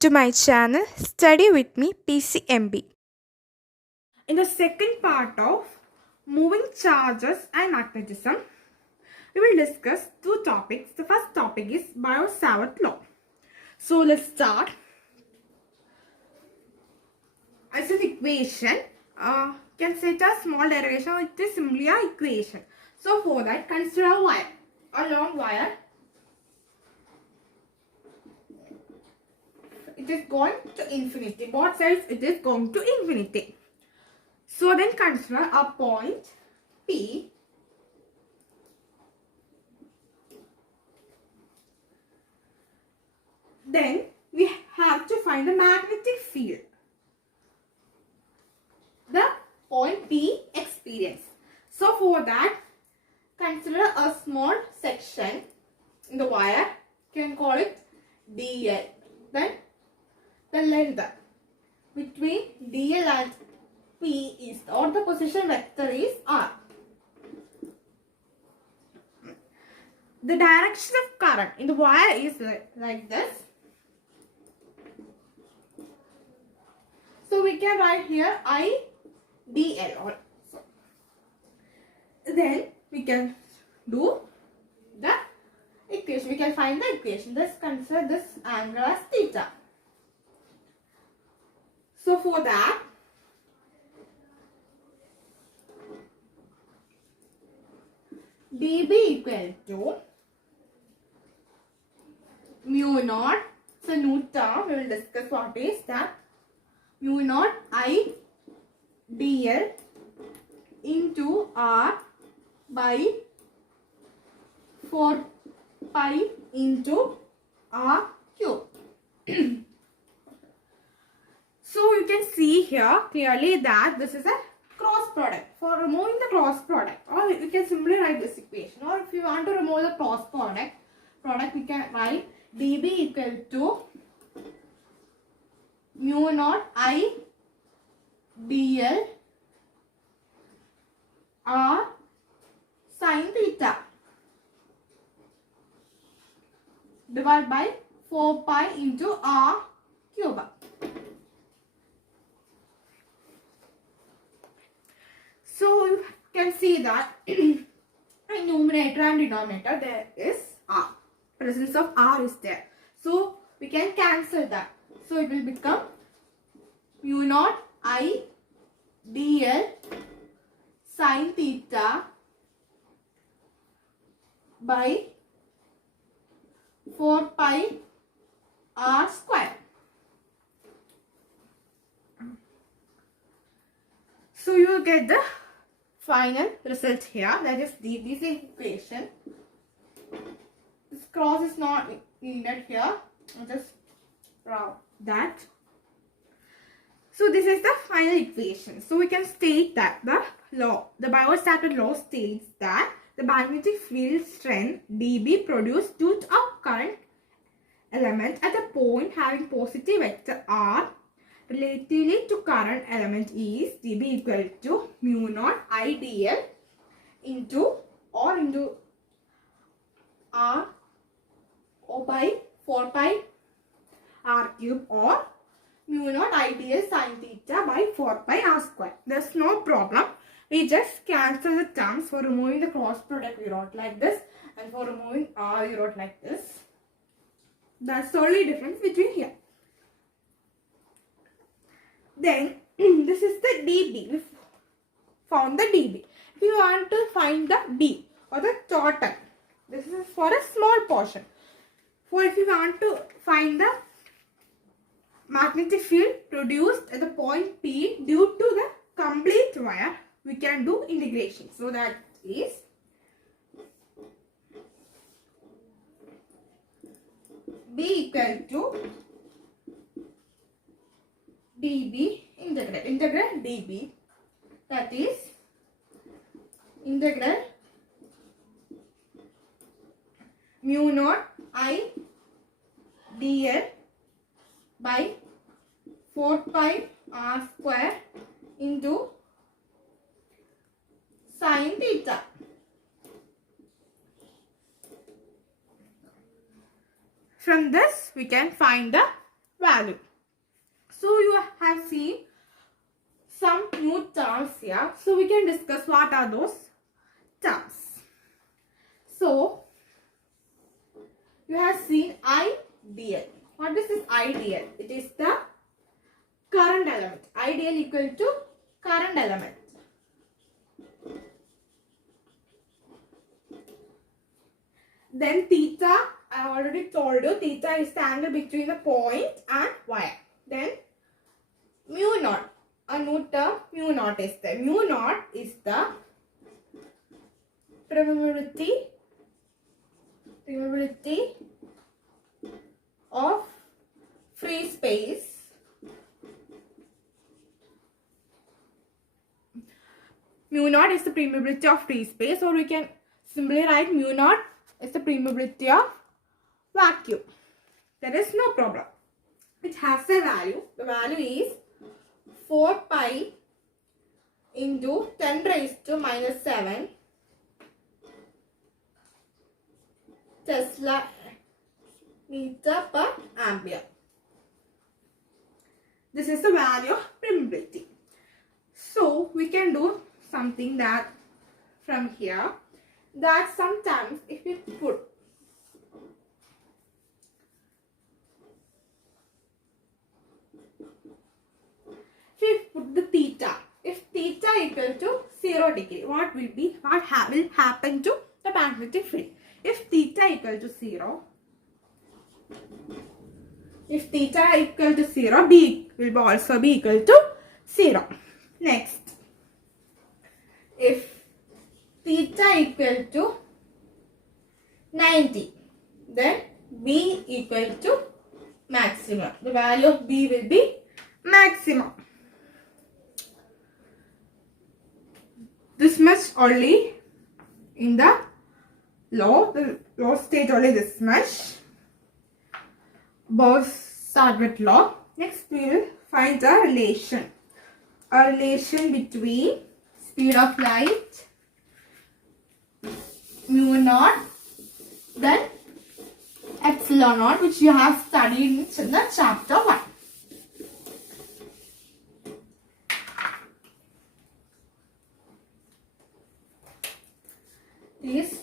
to my channel Study with me PCMB. In the second part of moving charges and magnetism, we will discuss two topics. The first topic is Biot-Savart Law. So let's start. As an equation, can set a small derivation. It is simply an equation. So for that, consider a wire, a long wire. It is going to infinity. Both sides it is going to infinity. So then consider a point P. Then we have to find the magnetic field the point P experience. So for that, consider a small section in the wire. You can call it DL. Then the length between DL and P is, or the position vector is R. The direction of current in the wire is like this. So we can write here I DL also. Then we can do the equation. We can find the equation. Let's consider this angle as theta. So for that, dB equal to mu naught. So new term, we will discuss what is that. Mu naught I dl into R by 4 pi into R cube. So you can see here clearly that this is a cross product. For removing the cross product, or you can simply write this equation. Or if you want to remove the cross product, we can write dB equal to mu naught I dl R sin theta divided by 4 pi into R cube. So you can see that in numerator and denominator there is R. Presence of R is there. So we can cancel that. So it will become mu naught I dl sin theta by 4 pi R square. So you will get the final result here, that is this equation. This cross is not needed here. I'll just draw that. So this is the final equation. So we can state that the Biot-Savart law states that the magnetic field strength dB produced due to a current element at a point having positive vector R relatively to current element is dB equal to mu naught I dl into R or by 4 pi R cube, or mu naught I dl sin theta by 4 pi R square. There's no problem. We just cancel the terms. For removing the cross product we wrote like this, and for removing R we wrote like this. That's the only difference between here. Then this is the dB. We found the dB. If you want to find the D or the total, this is for a small portion. For if you want to find the magnetic field produced at the point P due to the complete wire, we can do integration. So that is B equal to dB integral dB, that is integral mu naught I dl by 4 pi R square into sin theta. From this we can find the value. So you have seen some new terms here. So we can discuss what are those terms. So you have seen ideal. What is this ideal? It is the current element. Ideal equal to current element. Then theta, I already told you, theta is the angle between the point and wire. Then mu naught, a new term, mu naught is there. Mu naught is the permeability of free space mu naught is the permeability of free space, or we can simply write mu naught is the permeability of vacuum. There is no problem. It has a value. The value is 4 pi into 10 raised to minus 7 Tesla meter per ampere. This is the value of permeability. So we can do something that from here, that sometimes if we put the theta, if theta equal to 0 degree, what will happen to the magnetic field? If theta equal to 0, B will also be equal to 0. Next, if theta equal to 90, then B equal to maximum. The value of B will be maximum. This much only in the law state only this much. Biot-Savart Law. Next we will find a relation between speed of light, mu naught, then epsilon-not, which you have studied in the chapter 1. This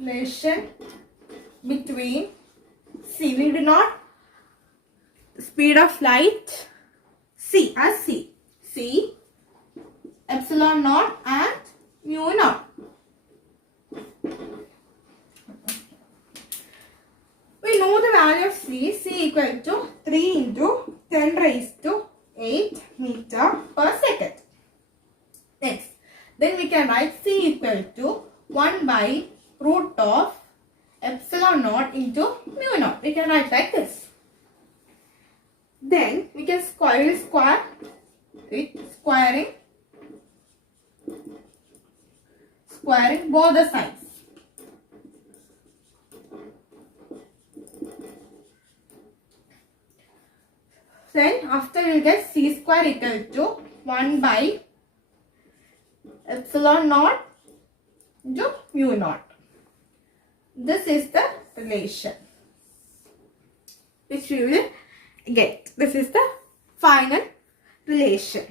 relation between we do not speed of light C as C, epsilon-not and mu naught. We know the value of C equal to 3 into 10 raised to 8 meter per second. Next, then we can write C equal to 1 by root of epsilon-not into mu naught. We can write like this. Then we can square it, squaring both the sides. Then after you get C square equal to 1 by epsilon-not into mu naught. This is the relation which we will get. This is the final relation.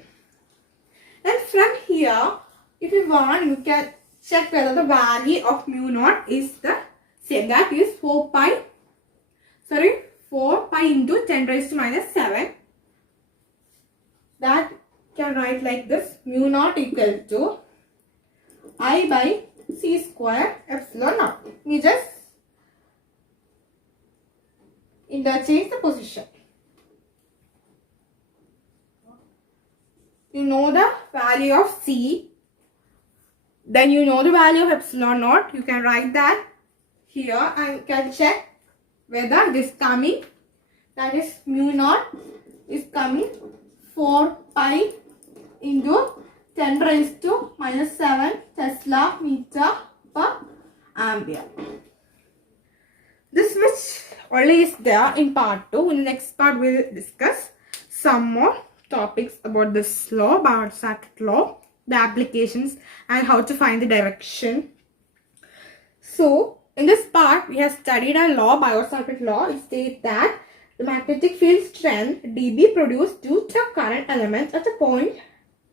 And from here, if you want, you can check whether the value of mu naught is the same. That is 4 pi into 10 raised to minus 7. That can write like this: mu naught equal to I by C square epsilon-not. We just interchange the position. You know the value of C, then you know the value of epsilon-not. You can write that here and you can check whether this coming, that is mu naught is coming 4 pi into 10 raised to minus 7 Tesla meter per ampere. This much only is there in part 2. In the next part we will discuss some more topics about this law, Biot-Savart Law, the applications and how to find the direction. So in this part we have studied a law, Biot-Savart Law. It states that the magnetic field strength dB produced due to current elements at a point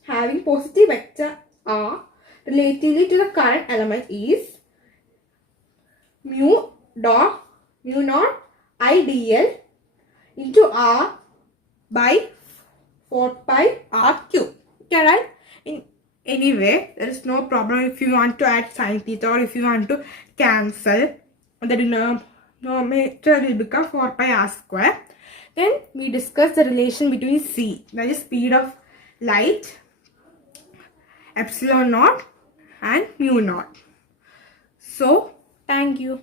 having positive vector R relatively to the current element is mu naught IDL into R by 4 pi R cube. Okay, right? Anyway, there is no problem if you want to add sin theta or if you want to cancel. The denominator will become 4 pi R square. Then we discuss the relation between C, that is speed of light, epsilon naught and mu naught. So, thank you.